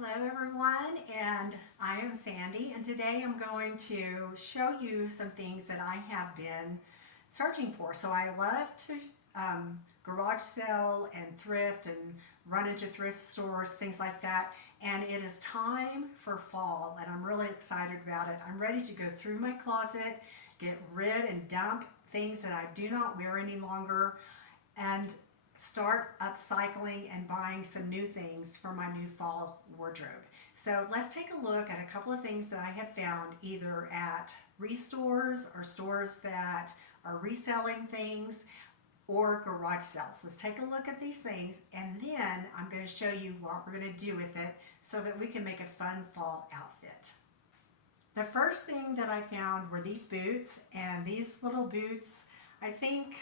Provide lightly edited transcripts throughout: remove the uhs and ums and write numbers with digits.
Hello everyone, and I am Sandy, and today I'm going to show you some things that I have been searching for. So I love to garage sale and thrift and run into thrift stores, things like that, and it is time for fall and I'm really excited about it. I'm ready to go through my closet, get rid and dump things that I do not wear any longer, and start upcycling and buying some new things for my new fall wardrobe. So let's take a look at a couple of things that I have found either at restores or stores that are reselling things or garage sales. Let's take a look at these things, and then I'm going to show you what we're going to do with it so that we can make a fun fall outfit. The first thing that I found were these boots, and these little boots, I think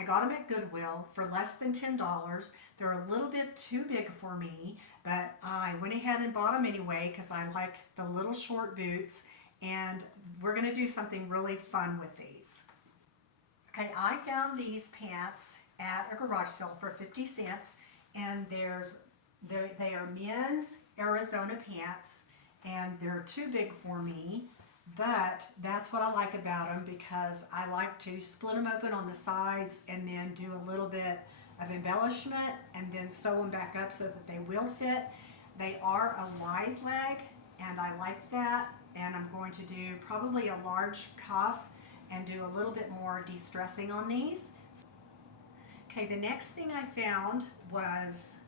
I got them at Goodwill for less than $10. They're a little bit too big for me, but I went ahead and bought them anyway because I like the little short boots, and we're going to do something really fun with these. Okay, I found these pants at a garage sale for 50 cents, and they are men's Arizona pants, and they're too big for me. But that's what I like about them because I like to split them open on the sides and then do a little bit of embellishment and then sew them back up so that they will fit. They are a wide leg and I like that, and I'm going to do probably a large cuff and do a little bit more de-stressing on these. Okay, the next thing I found was,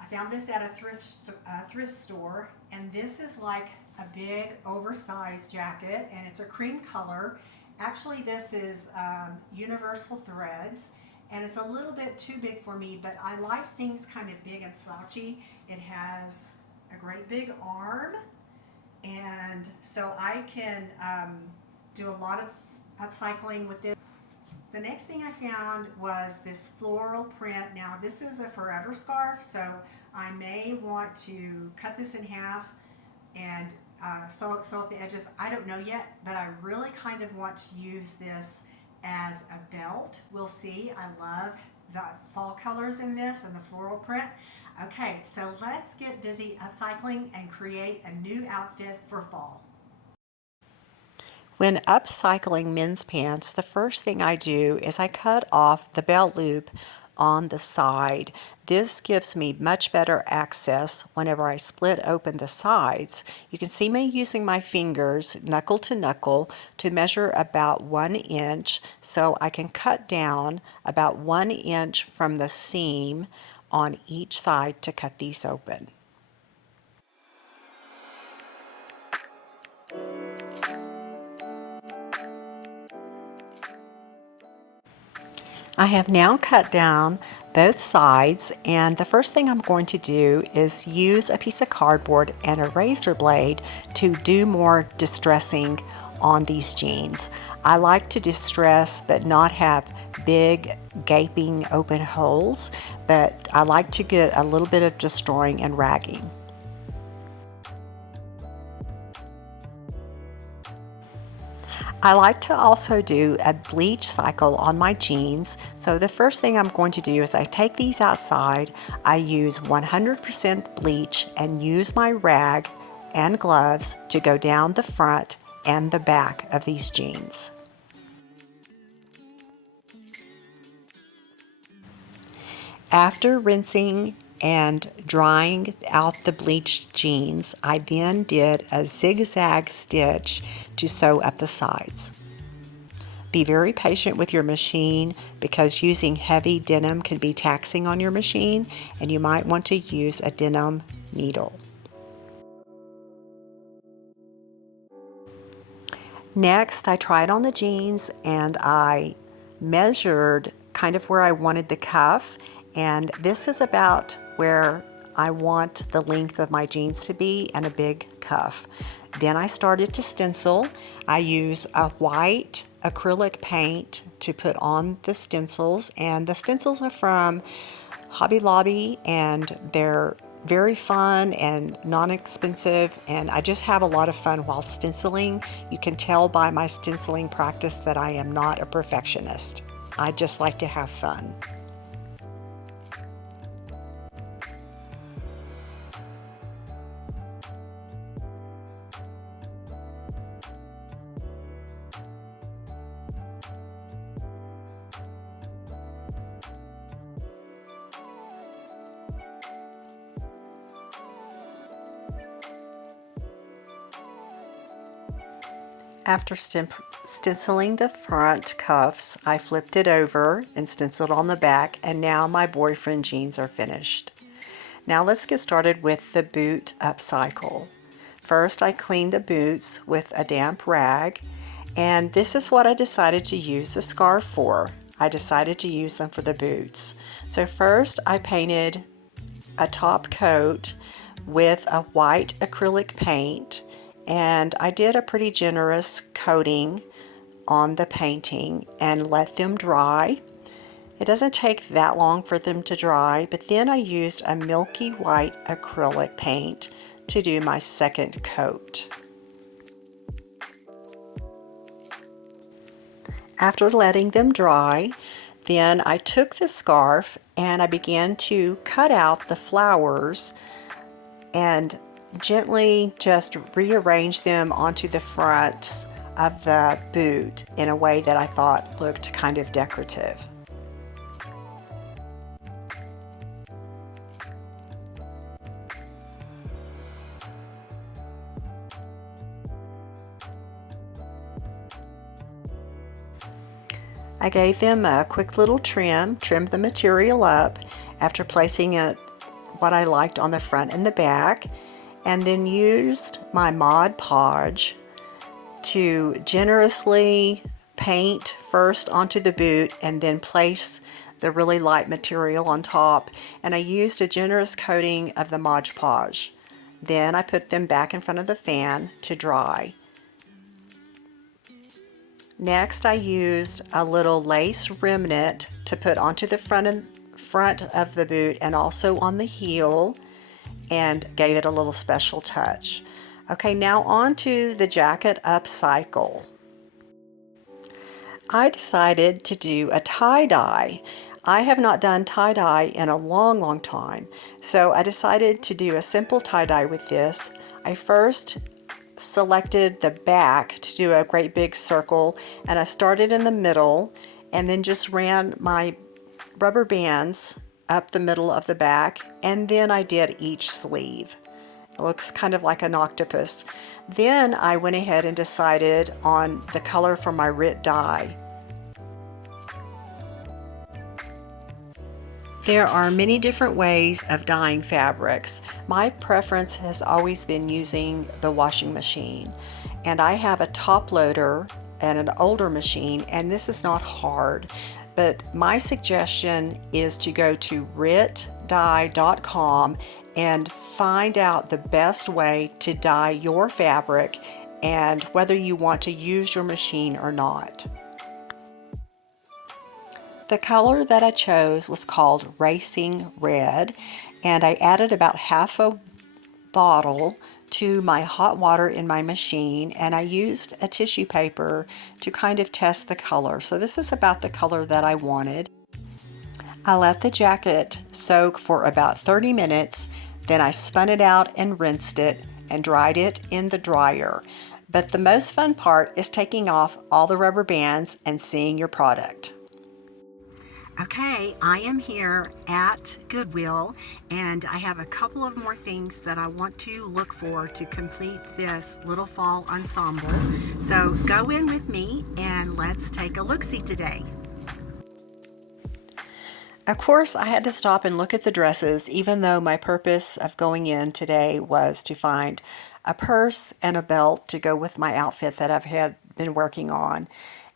I found this at a thrift store, and this is like a big oversized jacket, and it's a cream color. Actually, this is universal threads, and it's a little bit too big for me, but I like things kind of big and slouchy. It has a great big arm, and so I can do a lot of upcycling with this. The next thing I found was this floral print. Now this is a forever scarf, so I may want to cut this in half and sew up the edges. I don't know yet, but I really kind of want to use this as a belt. We'll see. I love the fall colors in this and the floral print. Okay, so let's get busy upcycling and create a new outfit for fall. When upcycling men's pants, the first thing I do is I cut off the belt loop on the side. This gives me much better access whenever I split open the sides. You can see me using my fingers knuckle to knuckle to measure about 1 inch, so I can cut down about 1 inch from the seam on each side to cut these open. I have now cut down both sides, and the first thing I'm going to do is use a piece of cardboard and a razor blade to do more distressing on these jeans. I like to distress but not have big gaping open holes, but I like to get a little bit of destroying and ragging. I like to also do a bleach cycle on my jeans. So the first thing I'm going to do is I take these outside, I use 100% bleach and use my rag and gloves to go down the front and the back of these jeans. After rinsing and drying out the bleached jeans, I then did a zigzag stitch to sew up the sides. Be very patient with your machine because using heavy denim can be taxing on your machine, and you might want to use a denim needle. Next, I tried on the jeans and I measured kind of where I wanted the cuff, and this is about where I want the length of my jeans to be and a big cuff. Then I started to stencil. I use a white acrylic paint to put on the stencils, and the stencils are from Hobby Lobby, and they're very fun and non-expensive, and I just have a lot of fun while stenciling. You can tell by my stenciling practice that I am not a perfectionist. I just like to have fun. After stenciling the front cuffs, I flipped it over and stenciled on the back, and now my boyfriend jeans are finished. Now let's get started with the boot upcycle. First, I cleaned the boots with a damp rag, and this is what I decided to use the scarf for. I decided to use them for the boots. So first, I painted a top coat with a white acrylic paint, and I did a pretty generous coating on the painting and let them dry. It doesn't take that long for them to dry, but then I used a milky white acrylic paint to do my second coat. After letting them dry, then I took the scarf and I began to cut out the flowers and gently just rearrange them onto the front of the boot in a way that I thought looked kind of decorative. I gave them a quick little trimmed the material up after placing it what I liked on the front and the back, and then used my Mod Podge to generously paint first onto the boot and then place the really light material on top, and I used a generous coating of the Mod Podge. Then I put them back in front of the fan to dry. Next, I used a little lace remnant to put onto the front of the boot and also on the heel, and gave it a little special touch. Okay, now on to the jacket upcycle. I decided to do a tie-dye. I have not done tie-dye in a long time, so I decided to do a simple tie-dye with this. I first selected the back to do a great big circle, and I started in the middle and then just ran my rubber bands up the middle of the back, and then I did each sleeve. It looks kind of like an octopus. Then I went ahead and decided on the color for my RIT dye. There are many different ways of dyeing fabrics. My preference has always been using the washing machine, and I have a top loader and an older machine, and this is not hard, but my suggestion is to go to ritdye.com and find out the best way to dye your fabric and whether you want to use your machine or not. The color that I chose was called Racing Red, and I added about half a bottle to my hot water in my machine, and I used a tissue paper to kind of test the color. So this is about the color that I wanted. I let the jacket soak for about 30 minutes, then I spun it out and rinsed it and dried it in the dryer. But the most fun part is taking off all the rubber bands and seeing your product. Okay, I am here at Goodwill, and I have a couple of more things that I want to look for to complete this little fall ensemble. So go in with me and let's take a look-see today. Of course, I had to stop and look at the dresses, even though my purpose of going in today was to find a purse and a belt to go with my outfit that I've been working on.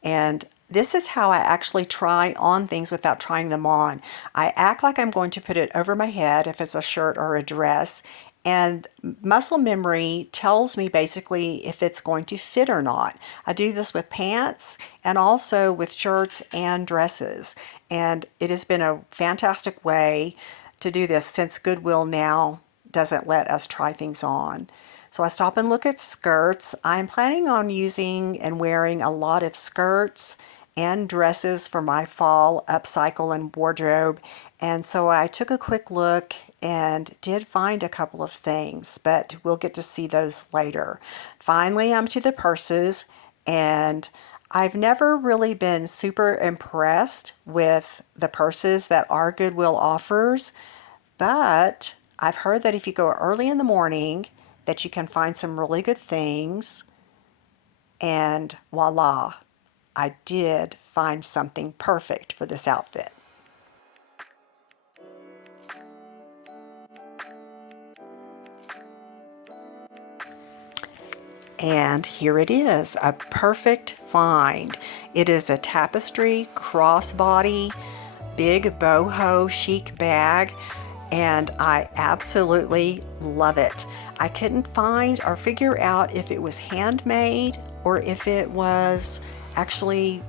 And this is how I actually try on things without trying them on. I act like I'm going to put it over my head if it's a shirt or a dress, and muscle memory tells me basically if it's going to fit or not. I do this with pants and also with shirts and dresses, and it has been a fantastic way to do this since Goodwill now doesn't let us try things on. So I stop and look at skirts. I'm planning on using and wearing a lot of skirts and dresses for my fall upcycle and wardrobe. And so I took a quick look and did find a couple of things, but we'll get to see those later. Finally, I'm to the purses, and I've never really been super impressed with the purses that our Goodwill offers, but I've heard that if you go early in the morning that you can find some really good things. And voila, I did find something perfect for this outfit. And here it is, a perfect find. It is a tapestry crossbody, big boho chic bag, and I absolutely love it. I couldn't find or figure out if it was handmade or if it was actually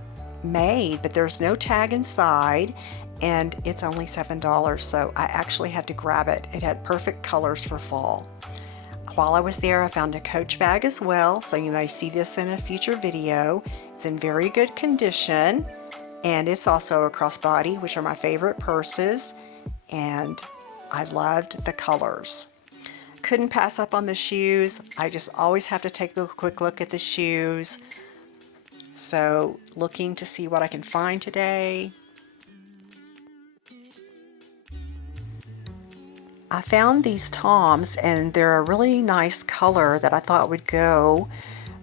made, but there's no tag inside, and it's only $7, so I actually had to grab it. It had perfect colors for fall. While I was there, I found a Coach bag as well, so you may see this in a future video. It's in very good condition, and it's also a crossbody, which are my favorite purses, and I loved the colors. Couldn't pass up on the shoes. I just always have to take a quick look at the shoes. So looking to see what I can find today. I found these Toms, and they're a really nice color that I thought would go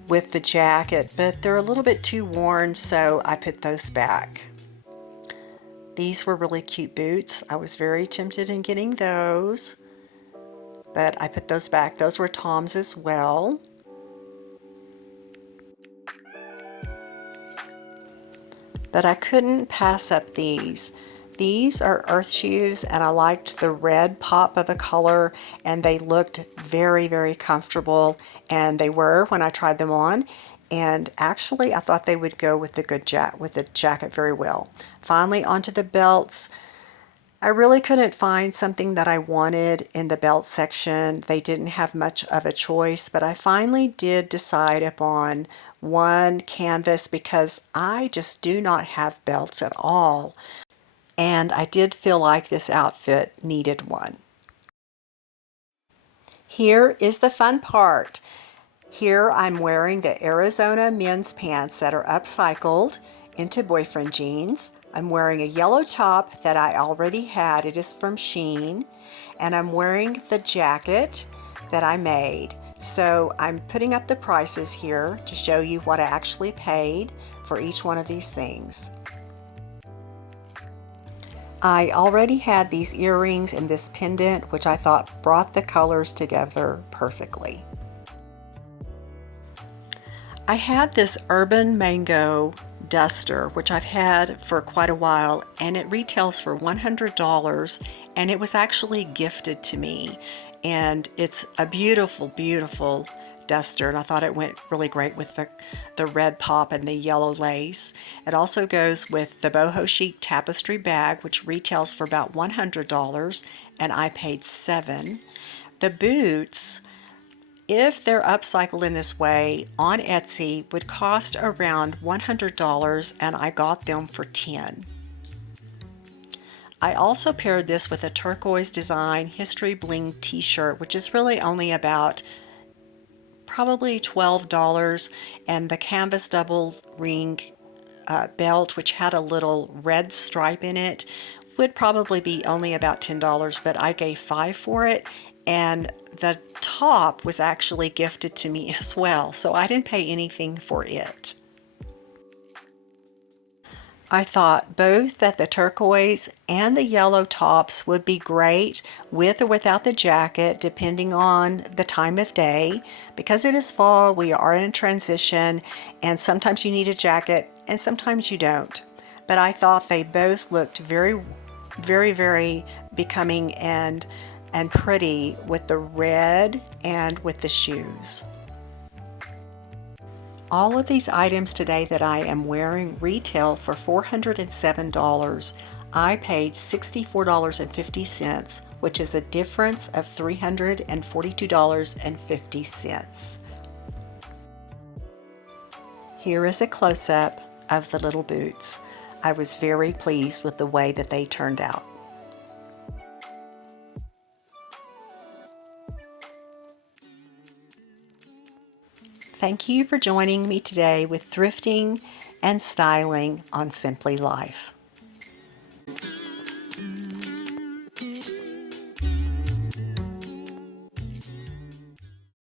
with the jacket, but they're a little bit too worn, so I put those back. These were really cute boots. I was very tempted in getting those, but I put those back. Those were Toms as well. But I couldn't pass up these. These are earth shoes, and I liked the red pop of the color, and they looked very, very comfortable, and they were when I tried them on. And actually, I thought they would go with the jacket very well. Finally, onto the belts. I really couldn't find something that I wanted in the belt section. They didn't have much of a choice, but I finally did decide upon one canvas because I just do not have belts at all. And I did feel like this outfit needed one. Here is the fun part. Here I'm wearing the Arizona men's pants that are upcycled into boyfriend jeans. I'm wearing a yellow top that I already had. It is from Shein. And I'm wearing the jacket that I made. So I'm putting up the prices here to show you what I actually paid for each one of these things. I already had these earrings and this pendant, which I thought brought the colors together perfectly. I had this Urban Mango duster, which I've had for quite a while, and it retails for $100, and it was actually gifted to me. And it's a beautiful, beautiful duster, and I thought it went really great with the red pop and the yellow lace. It also goes with the boho chic tapestry bag, which retails for about $100, and I paid $7. The boots, if they're upcycled in this way on Etsy, would cost around $100, and I got them for $10. I also paired this with a turquoise design history bling t-shirt, which is really only about probably $12, and the canvas double ring belt, which had a little red stripe in it, would probably be only about $10, but I gave $5 for it, and the top was actually gifted to me as well, so I didn't pay anything for it. I thought both that the turquoise and the yellow tops would be great with or without the jacket, depending on the time of day. Because it is fall, we are in transition, and sometimes you need a jacket and sometimes you don't. But I thought they both looked very, very, very becoming and pretty with the red and with the shoes. All of these items today that I am wearing retail for $407. I paid $64.50, which is a difference of $342.50. Here is a close-up of the little boots. I was very pleased with the way that they turned out. Thank you for joining me today with thrifting and styling on Simply Life.